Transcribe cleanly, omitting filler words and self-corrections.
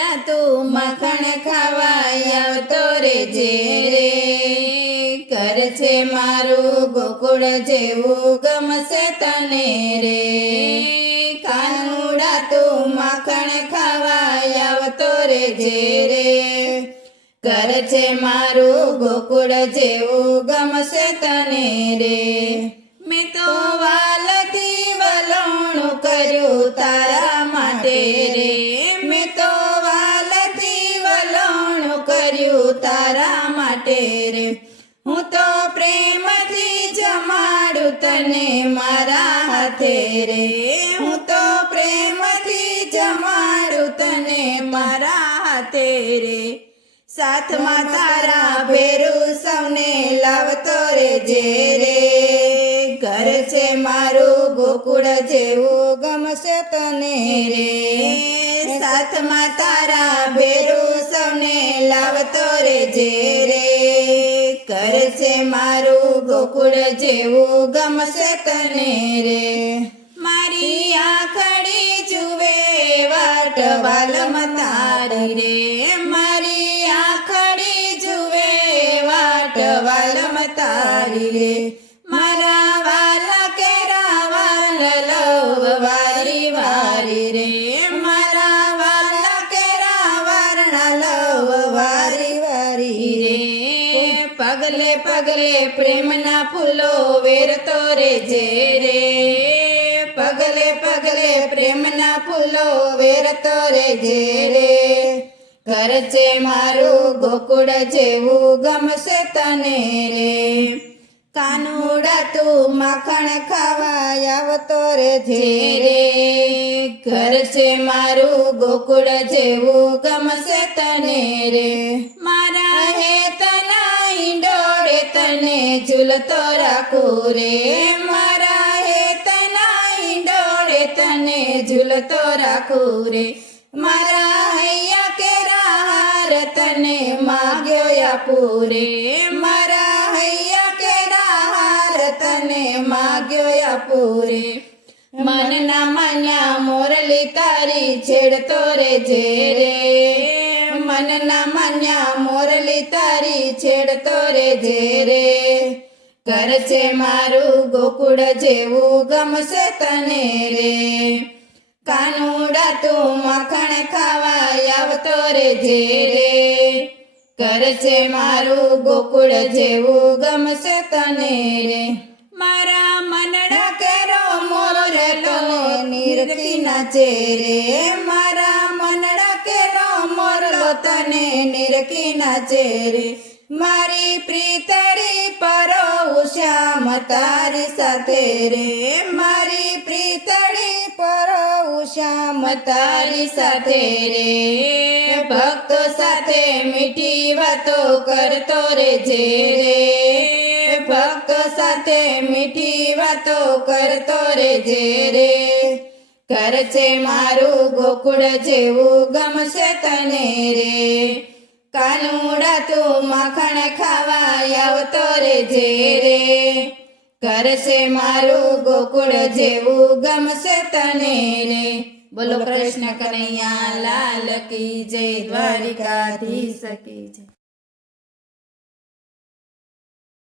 કાનુડા તું માખણ ખાવા આવતો રેજે રે, ઘર છે મારું ગોકુળ જેવું ગમશે તને રે, કાનુડા તું માખણ ખાવા આવતો રેજે રે, ઘર છે મારું ગોકુળ જેવું ગમશે તને રે, મેં તો વાલથી વલોણું કર્યું તારા માટે રે, મેં તો વાલથી વલોણું કર્યું તારા માટે રે, હું તો પ્રેમથી જમાડું તને મારા હાથે રે, હું તો પ્રેમથી જમાડું તને મારા હાથે રે, સાથમાં તારા ભેરું સૌને લાવતો રેજે રે, ઘર છે મારું ગોકુળ જેવું ગમશે તને રે, સાથમાં તારા ભેરું સૌને લાવતો રેજે રે, ઘર છે મારું ગોકુળ જેવું ગમશે તને રે, મારી આંખડી જુએ વાટ વાલમ તારી રે, મારી આંખડી જુએ વાટ વાલમ તારી રે, મારા વાલા કેરા વાલ લવ વારી વારી રે, મારા વાલા કેરા વારણા લવ વારી વારી રે, પગલે પગલે પ્રેમના ફૂલો વેરતો રેજે રે, પગલે પગલે પ્રેમના ફૂલો વેરતો રેજે રે, ઘર છે મારું ગોકુળ જેવું ગમશે તને રે, કાનુડા તું માખણ ખાવા આવતો રેજે રે, ઘર છે મારું ગોકુળ જેવું ગમશે તને રે, મારા હેતના ઈંડોળે તને ઝૂલતો રાખું રે, મારા હેતના ઈંડોળે તને ઝૂલતો રાખું રે, મારા હૈયા કેરા હાર તને માગ્યો આપું રે, મારા હૈયા કેરા હાર તને માગ્યો આપું રે, મનના મન્યા મોરલી તારી છેડતો રેજે રે, મનના મન્યા મોરલી તારી છેડતો રેજે રે, ઘર છે મારું ગોકુળ જેવું ગમશે તને રે, કાનુડા તું માખણ ખાવા આવતો રેજે રે, ઘર છે મારું ગોકુળ જેવું ગમશે તને રે, મારા મનડા કેરો મોરલો નિરખી નાચે રે, મારા મનડા કેરો મોરલો તને નિરખી નાચે રે, મારી પ્રીતળી પરો શ્યામ તારી સાથે રે, મારી પ્રીતળી પરો શ્યામ તારી સાથે રે, ભક્તો સાથે મીઠી વાતો કરતો રેજે રે, ભક્તો સાથે મીઠી વાતો કરતો રેજે રે, ઘર છે મારું ગોકુળ જેવું ગમશે તને રે, કાનુડા તું માખણ ખાવા આવતો રેજે રે, ઘર છે મારું ગોકુળ જેવું ગમશે તને રે, બોલો કૃષ્ણ કનૈયા લાલ કી જય, દ્વારિકાધીશ કી જય.